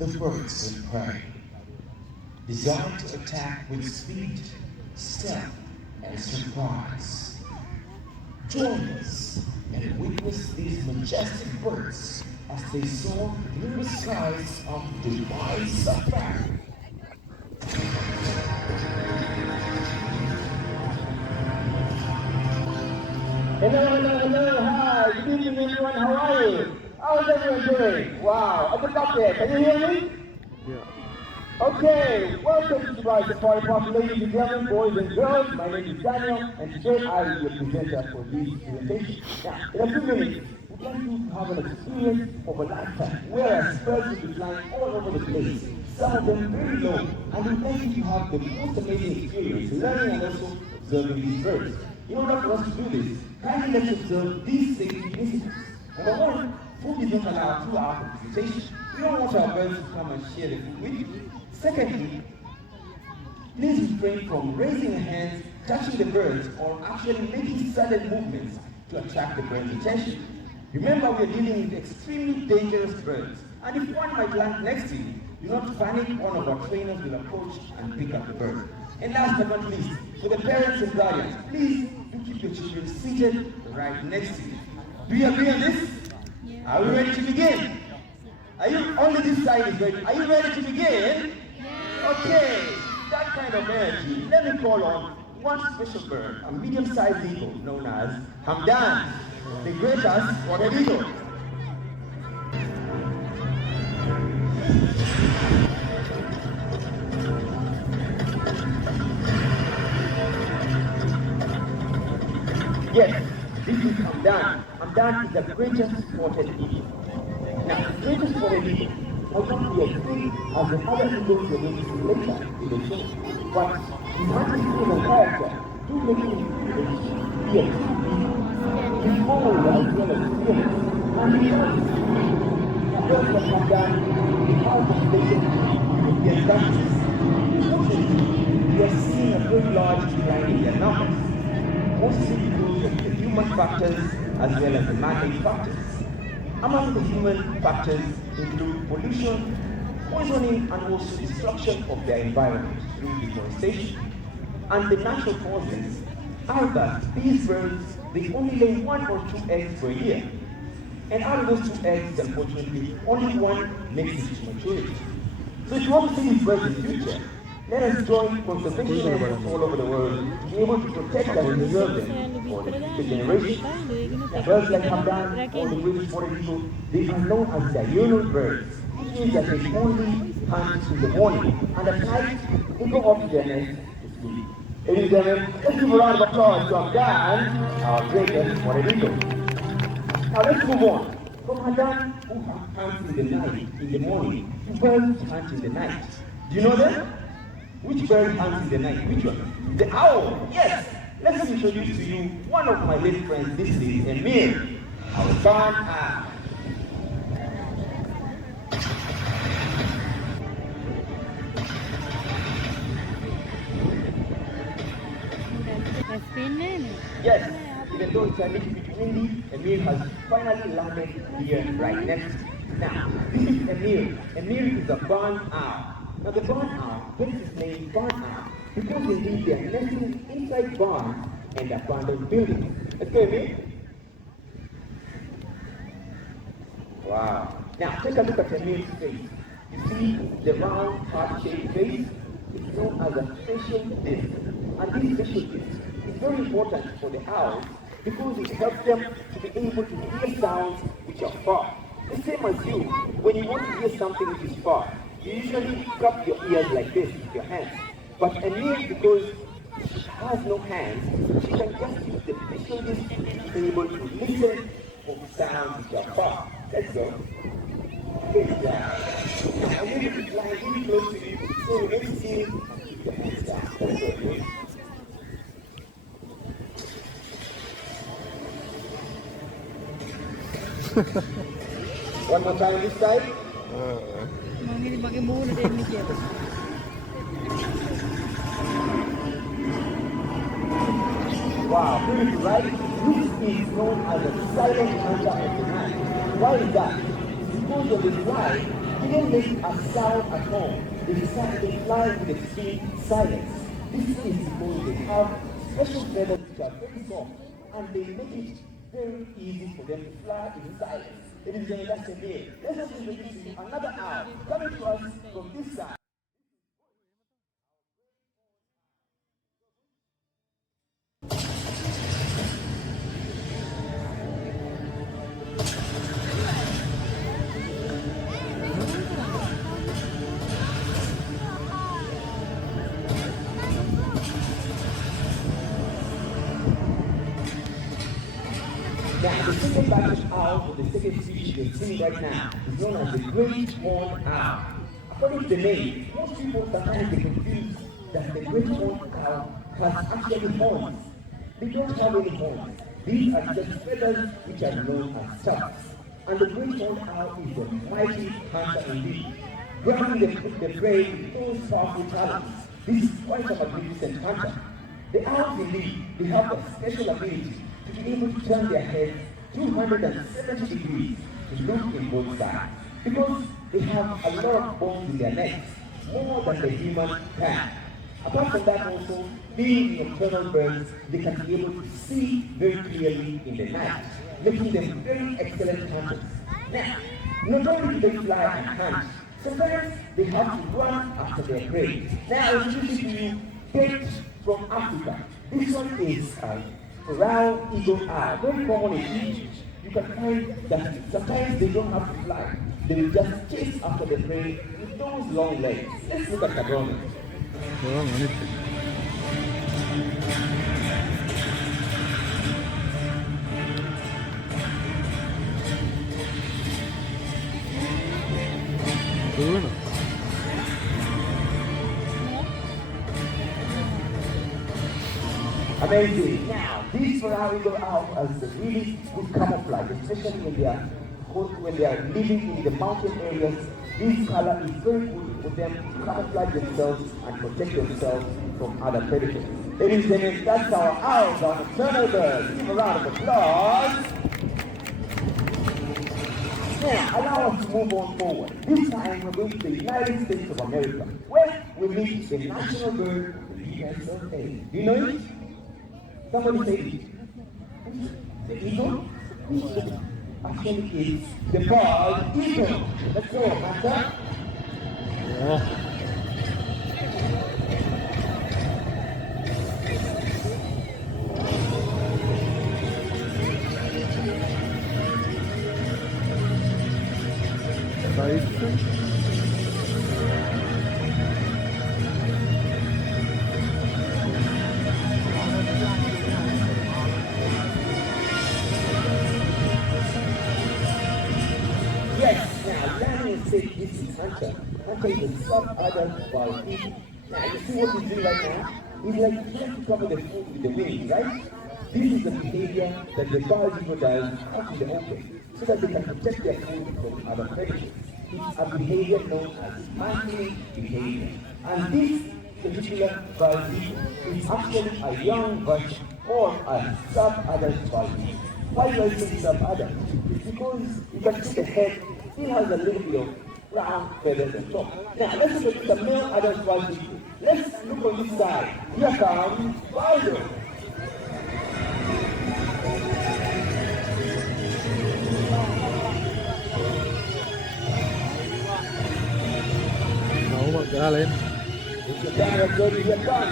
the birds of prey, designed to attack with speed, stealth, and surprise. Join us and witness these majestic birds as they soar through the skies of Dubai Safari. Hello, hi, good evening everyone, how are you? How's everyone doing? Wow, at the top there, can you hear me? Yeah. Okay, welcome to Dubai Safari Park, ladies and gentlemen, boys and girls. My name is Daniel, and today I will be your presenter for this presentation. Now, in a few minutes, we'd like you to have an experience of a lifetime, whereas birds will be flying all over the place, some of them very low, and we'd like you to have the most amazing experience learning and also observing these birds. In order for us to do this, kindly let's observe these safety principles. Number one, food is not allowed throughout the presentation. We don't want our birds to come and share the food with you. Secondly, please refrain from raising your hands, touching the birds, or actually making sudden movements to attract the bird's attention. Remember, we are dealing with extremely dangerous birds, and if one might land next to you, do not panic. One of our trainers will approach and pick up the bird. And last but not least, for the parents and guardians, please do keep your children seated right next to you. Do you agree on this? Yeah. Are we ready to begin? Are you, only this side is ready. Are you ready to begin? Yeah. Okay, that kind of energy, let me call on one special bird, a medium-sized eagle known as Hamdan, the greatest water eagle. Yes, this is Hamdan. Hamdan is the greatest spotted eagle. Now, the greatest spotted eagle might not be as big as the other eagles you're going to see later in the show, but his hunting skills and character do make him be a true eagle. He's bold as well as fearless, and he loves his people. Now, birds like Hamdan, the high population in their countries. Unfortunately, we are seeing a very large decline in their numbers, mostly because of the human factors as well as the man-made factors. Among the human factors include pollution, poisoning, and also destruction of their environment through deforestation. And the natural causes are that these birds, they only lay 1 or 2 eggs per year. And out of those 2 eggs, unfortunately, only one makes it to maturity. So if you want to see these birds in the future, let us join conservation efforts all over the world to be able to protect and preserve them for the future generations. Now, birds like Hamdan or the British water eagle, they are known as diurnal birds, which means that they only hunt in the morning, and at night they go off to their nest to sleep. Ladies and gentlemen, let's give a round of applause to Hamdan, our greatest water eagle. Now let's move on. From Hamdan, who hunts in the night, in the morning, to birds hunt in the night. Do you know them? Which bird hunts in the night? Which one? The owl! Yes! Let's introduce to you one of my late friends. This is Emir, our barn owl. Yes, even though it's a little bit windy, Emir has finally landed here right next to me. Now, this is Emir. Emir is a barn owl. Now the barn owl gets its name barn owl because indeed they are nesting inside barns and abandoned buildings. Let's go, Emir. Wow. Now take a look at Emir's face. You see the round heart-shaped face? It's known as a facial disc. And this facial disc is very important for the owls because it helps them to be able to hear sounds which are far. The same as you, when you want to hear something which is far, you usually cup your ears like this with your hands. But Emir, because she has no hands, she can just use the facial disc to be able to listen for sounds which are far. Let's go. Good job. Now Emir is flying really close to you, so you can see your hands down. Let's go. One more time this side. Wow, beautiful, right? This is known as a silent hunter of the night. Why is that? Because of his flight, They don't make a sound at all. They fly with extreme silence. This is because they have special feathers which are very soft, and they make it very easy for them to fly in silence. It is an lesson here. Let us introduce you another owl coming to us from this side. Now, the second batch of owls, or the second species you're seeing right now, is known as the great horned owl. According to the name, most people sometimes get confused that the great horned owl has actually horns. They don't have any horns. These are just feathers which are known as stubs. And the great horned owl is a mighty hunter indeed, grabbing the prey with those powerful talons. This is quite a magnificent hunter. The owls indeed, they have a special ability to be able to turn their heads 270 degrees to look in both sides, because they have a lot of bones in their necks, more than the human can. Apart from that also, being nocturnal birds, they can be able to see very clearly in the night, making them very excellent hunters. Now, not only do they fly and hunt, sometimes they have to run after their prey. Now, I'll introduce to you birds from Africa. This one is round eagle owl, very common in Egypt. You can find that sometimes they don't have to fly. They will just chase after the prey with those long legs. Let's look at the drawing. Amazing. Now, these round eagle owls are really good camouflage, especially when they are living in the mountain areas. This color is very good for them to camouflage themselves and protect themselves from other predators. Ladies and gentlemen, that's our owls, our nocturnal birds. Give a round of applause. Now, allow us to move on forward. This time we're going to the United States of America, where we meet the national bird of the USA. Do you know it? Somebody say it. The eagle? Actually, it's the bald eagle. Let's go, Master. Yeah. Yes, now Daniel said this is Hunter. Hunter is a sub-adult wild pig. Now you see what he's doing right now? He's like trying to cover the food with the wings, right? This is the behavior that the bald eagle does out in the open, so that they can protect their food from other predators. It's a behavior known as mantling behavior. And this particular bald eagle is actually a young version or a sub-adult bald eagle. Why do I say sub-adult? It's because you can see the head still has a little bit of brown feathers on top. Now let's look at the male adult bald eagle. Let's look on this side. Here comes Baldo. Ra lên. It's a down go to your gun.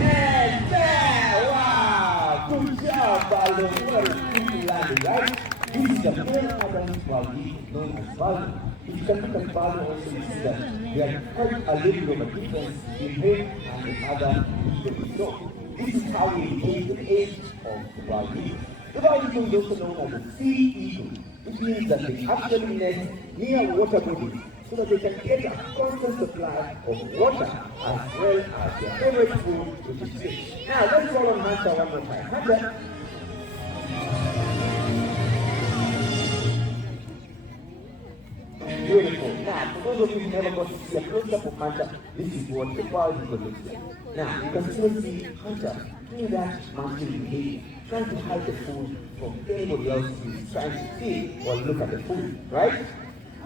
And there! Wow! Good job, Baldo. What a good landing, right? This is the male adult bald eagle known as Baldo. If you can look at Baldo also, you see that there are quite a little bit of a difference in him and the other eagle below. This is how we gauge the age of the bald eagle. The bald eagle is also known as a sea eagle, which means that they actually nest near water bodies so that they can get a constant supply of water as well as their favorite food, which is fish. Now let's call on Hunter one more time. Hunter. Beautiful. Now Now, for those of you who never got to see a close-up of Hunter, this is what the quality will look like. Now, you can still see Hunter doing that mounting behavior, trying to hide the food from anybody else who is trying to see or look at the food, right?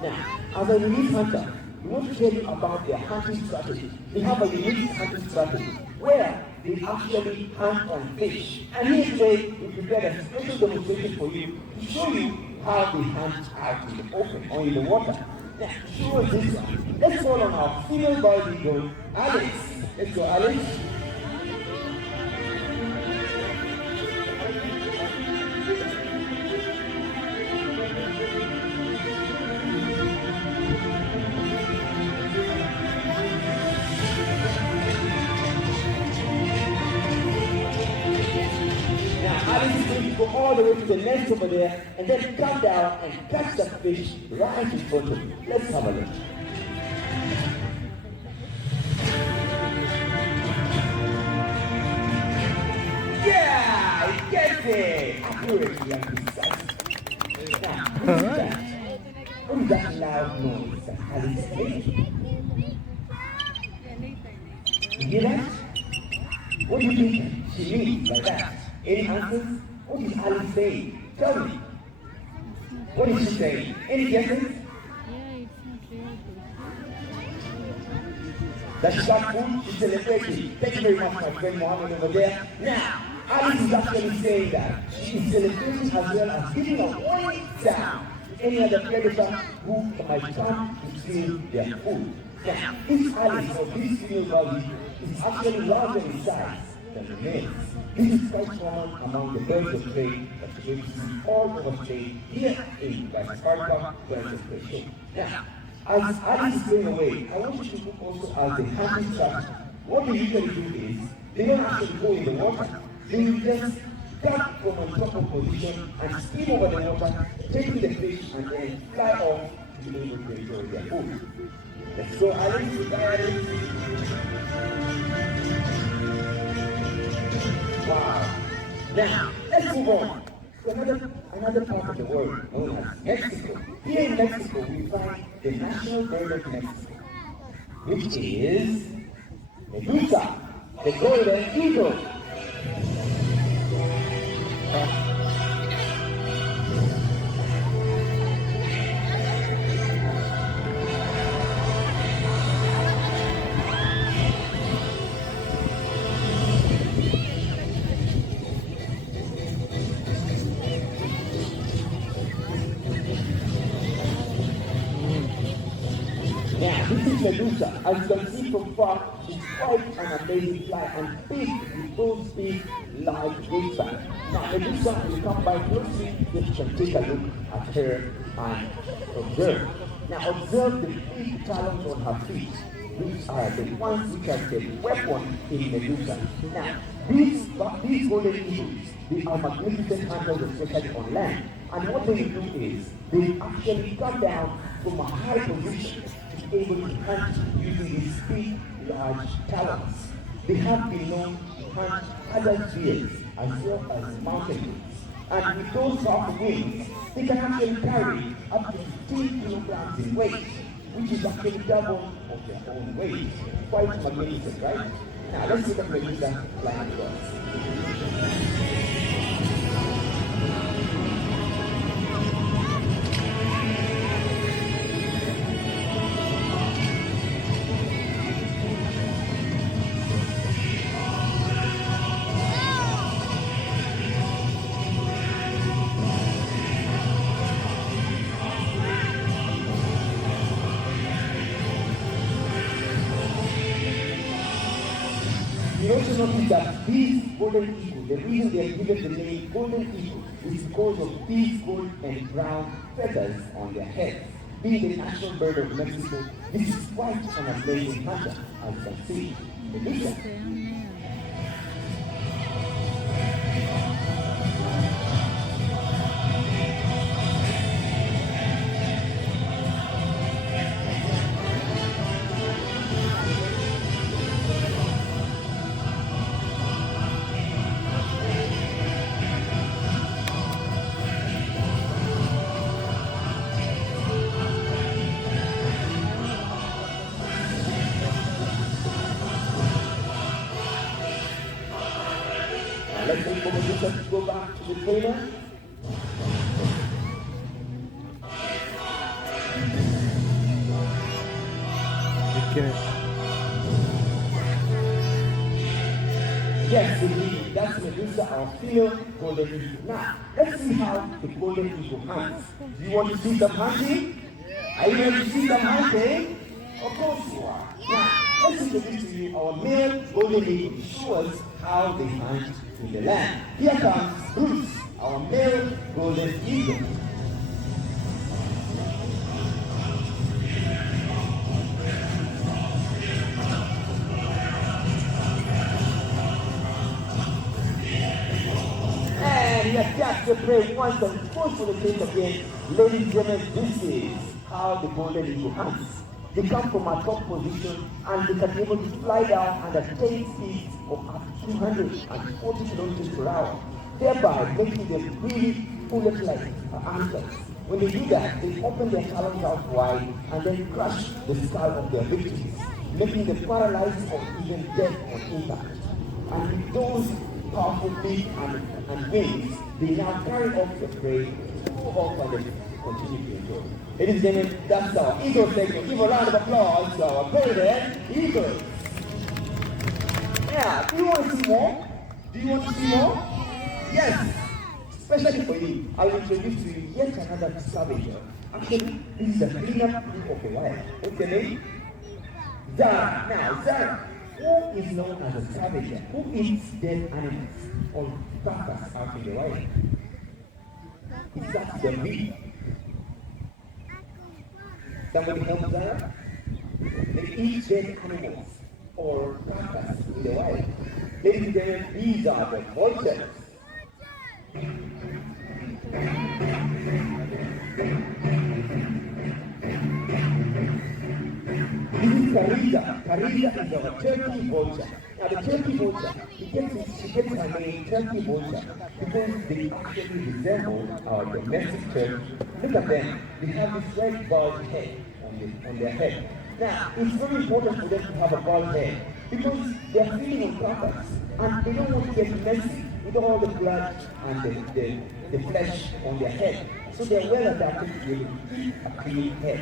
Now, as I release Hunter, we want to tell you about their hunting strategy. They have a unique hunting strategy where they actually hunt on fish. And here today, we prepared a special demonstration for you to show you how they hunt out in the open or in the water. Now, to show us this one, let's call on our female bald eagle, Alex. Let's go, Alex. Go all the way to the nest over there and then come down and catch that fish right in front of you. Let's have a look. Yeah, it gets it! Accurately and precisely. Now, what is that? What is that loud noise that Alice making? You hear that? What do you think she means by that? Any answers? What is Alice saying? Tell me. What is she saying? Any guesses? That she got food, she's celebrating. Thank you very much, my friend Mohammed over there. Now, Alice is actually saying that she is celebrating as well as giving a warning sound to any other predator who might come to steal their food. Now, this Alice or this female body is actually larger in size than the males. This is quite common among the birds of prey that you will see all over state here in West Africa Birds of Prey Show. Now, as Alice is going away, I want you to look also at the hunting strategy. What they usually do is, they don't actually go in the water. They will just duck from a proper position and swim over the water, taking the fish and then fly off to be able to enjoy their food. Let's go, Alice. Goodbye, Alice. Wow. Now, let's move on to another part of the world known as Mexico. Here in Mexico, we find the national bird of Mexico, which is Medusa, the golden eagle. This is Medusa. As you can see from far, she's quite an amazing fly and big with those big, large wingspans. Now, Medusa will come by closely, you can take a look at her and observe. Now, observe the big talons on her feet, which are the ones which are the weapon in Medusa. Now, these golden eagles, they are magnificent hunters, especially on land. And what they do is, they actually come down from a high position to be able to hunt using these big, large talons. They have been known to hunt other deers as well as mountain goats. And with those soft wings, they can actually carry up to 15 kilograms in weight, which is actually double of their own weight. Quite magnificent, right? Now let's look at Medusa flying across. You also notice that these golden eagles, the reason they are given the name golden eagle is because of these gold and brown feathers on their heads. Being the national bird of Mexico, this is quite an amazing hunter, as you can see. Medusa. let's wait for Medusa to go back to the trainer. Yes, indeed, that's Medusa, our female golden eagle. Now, let's see how the golden eagle hunts. Do you want to see some hunting? Are you ready to see some hunting? Of course you are. Now, let's introduce to you our male golden eagle to show us how they hunt in the land. Here comes Bruce, our male golden eagle. And he attacks the prey once and goes for the chase again. Ladies and gentlemen, this is how the golden eagle hunts. They come from a top position and they can be able to fly down at a 10 speeds of up to 240 kilometers per hour, thereby making them really bullet-like antlers. When they do that, they open their talons out wide and then crush the skull of their victims, making them paralyzed or even dead on impact. And with those powerful feet and wings, they now carry off the prey, go off and continue to enjoy. Ladies and gentlemen, that's our eagle segment. Give a round of applause to our golden eagle. Yeah, do you want to see more? Do you want to see more? Yes, especially for you. I will introduce to you yet another scavenger. Actually, this is a cleanup of the wild. What's your name? Zara. Now, Zara, who is known as a scavenger? Who eats dead animals or carcass out in the wild? It's that the bee. Somebody help Zara? They eat dead animals or carcass in the wild. Ladies and gentlemen, these are the vultures. This is Cariza. Cariza is our turkey vulture. Now the turkey vulture, she gets her name turkey vulture because they actually resemble our domestic turkey. Look at them. They have this red bald head on their head. Now, it's very important for them to have a bald head because they are feeding on carcass and they don't want to get messy with all the blood and the flesh on their head. So they are well adapted to be able to keep a clean head.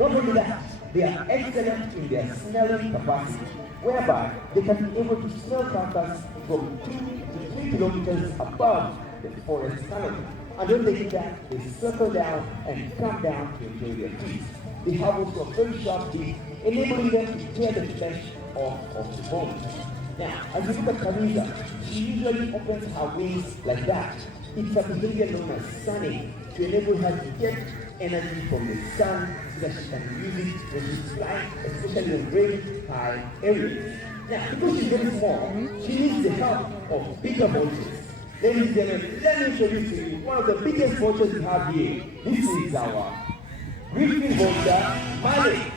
Not only that, they are excellent in their smelling capacity, whereby they can be able to smell carcass from 2 to 3 kilometers above the forest canopy. And when they do that, they circle down and come down to enjoy their teeth. They have also a very sharp teeth, enabling them to tear the flesh off of the bones. Now, as you look at Cariza, she usually opens her wings like that. It's a behavior known as sunning to enable her to get energy from the sun so that she can use it when she's flying, especially in very high areas. Now, because she's very small, she needs the help of bigger vultures. Ladies and gentlemen, let me introduce to you one of the biggest vultures we have here. This is our Griffin vulture, Malik.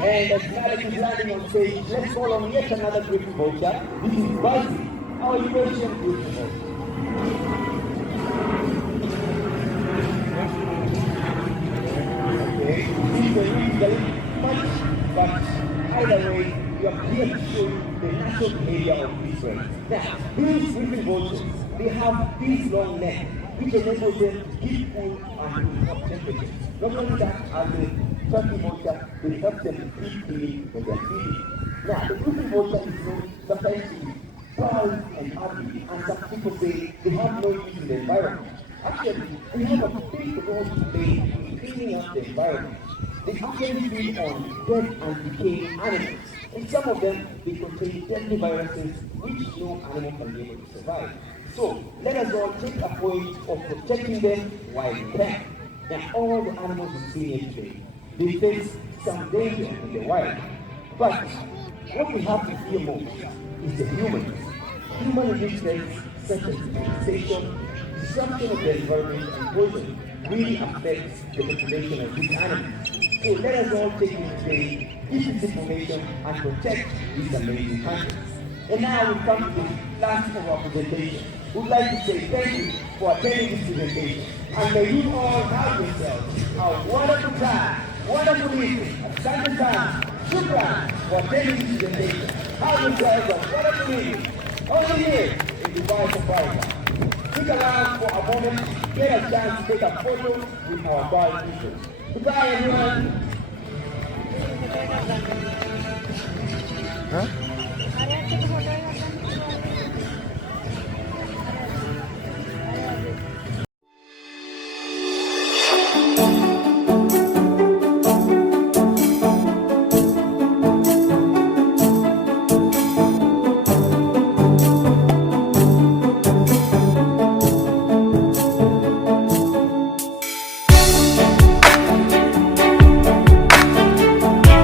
And as Malik is landing on stage, let's call on yet another Griffin vulture. This is Buzzy, our Eurasian Griffin vulture. Okay, these are usually much, but either way, we are here to show you the natural behavior of these birds. Now, these Griffin vultures, they have these long necks, which enables them to keep cool and hot temperatures. Not only that, as the turkey vulture will help them to keep clean when they are feeding. Now, the Griffin vulture is known sometimes to be proud and ugly, and some people say they have no use in the environment. Actually, they have a big role to play in cleaning up the environment. They actually feed on dead and decaying animals, and some of them they contain deadly viruses which no animal can be able to survive. So, let us all take a point of protecting them while we can. Now, all the animals we see here today, they face some danger in the wild. But what we have to fear most is the humans. Human mistakes such as civilization, destruction of the environment and poison really affects the population of these animals. So let us all take in today, use this information and protect these amazing countries. And now we come to the last of our presentation. We'd like to say thank you for attending this presentation. And may you all have yourselves a wonderful time, wonderful evening, at Sunday time. Shukran for attending this presentation. Have yourselves a wonderful evening. Only here in Dubai Safari. Stick around for a moment, get a chance to take a photo with our guard people. Goodbye everyone. Huh?